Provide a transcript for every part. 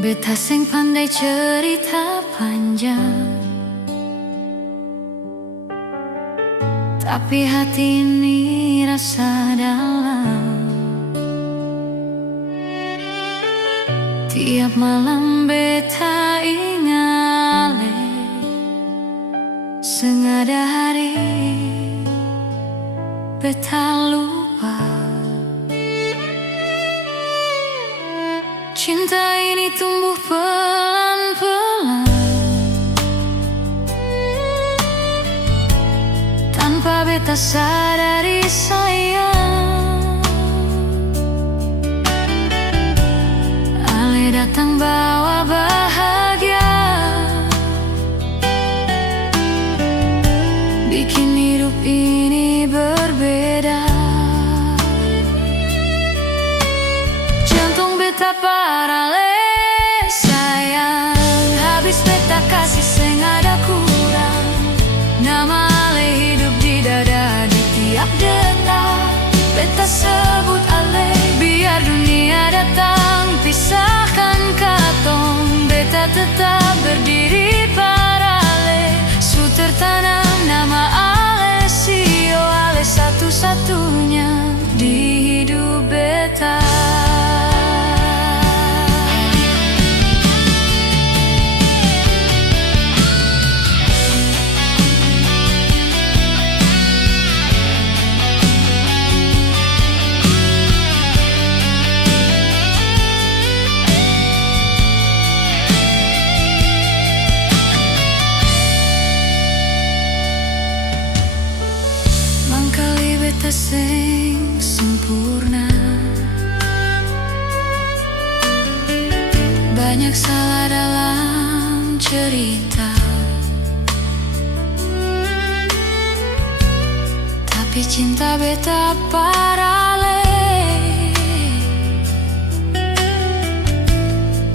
Beta sing pandai cerita panjang, tapi hati ini rasa dalam. Tiap malam beta ingale, sengada hari beta lupa. Cinta ini tumbuh pelan-pelan, tanpa beta sadari sayang. Ale datang bawa bahagia, bikin hidup ini berbeda. Jantung beta paralel sayang, habis beta kasih seng ada kurang. Nama Ale hidup di dada di tiap detak. Beta sebut Ale, biar dunia datang pisahkan katong. Beta tetap berdiri paralel, su tertanam nama Ale. Sio Ale satu-satunya di hidup beta. Mangkali beta sing sempurna, banyak salah dalam cerita, tapi cinta beta paralel,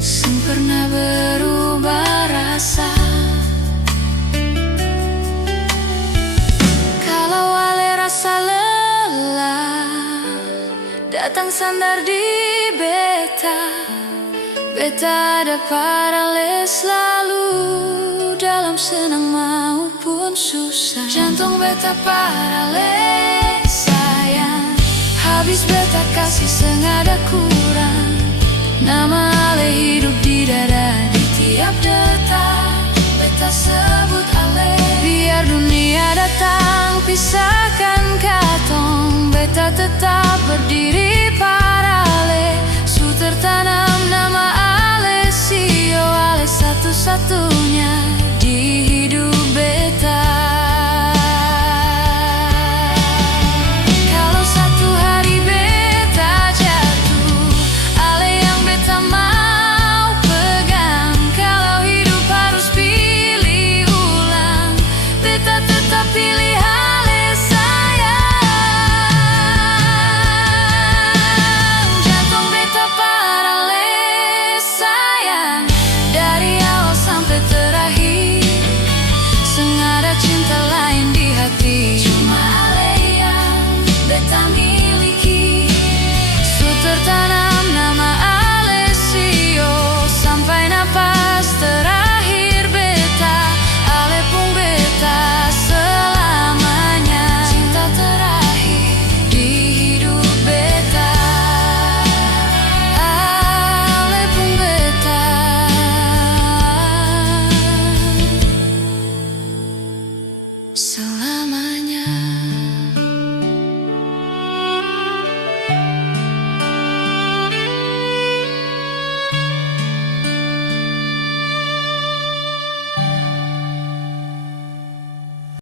seng pernah berubah rasa. Rasa lelah datang sandar di beta. Beta ada paralel selalu, dalam senang maupun susah. Jantung beta paralel sayang, habis beta kasih sengada kurang. Nama Ale hidup di dada di tiap detak. Beta sebut Ale, biar dunia datang pisahkan katong. Beta tetap berdiri paralel.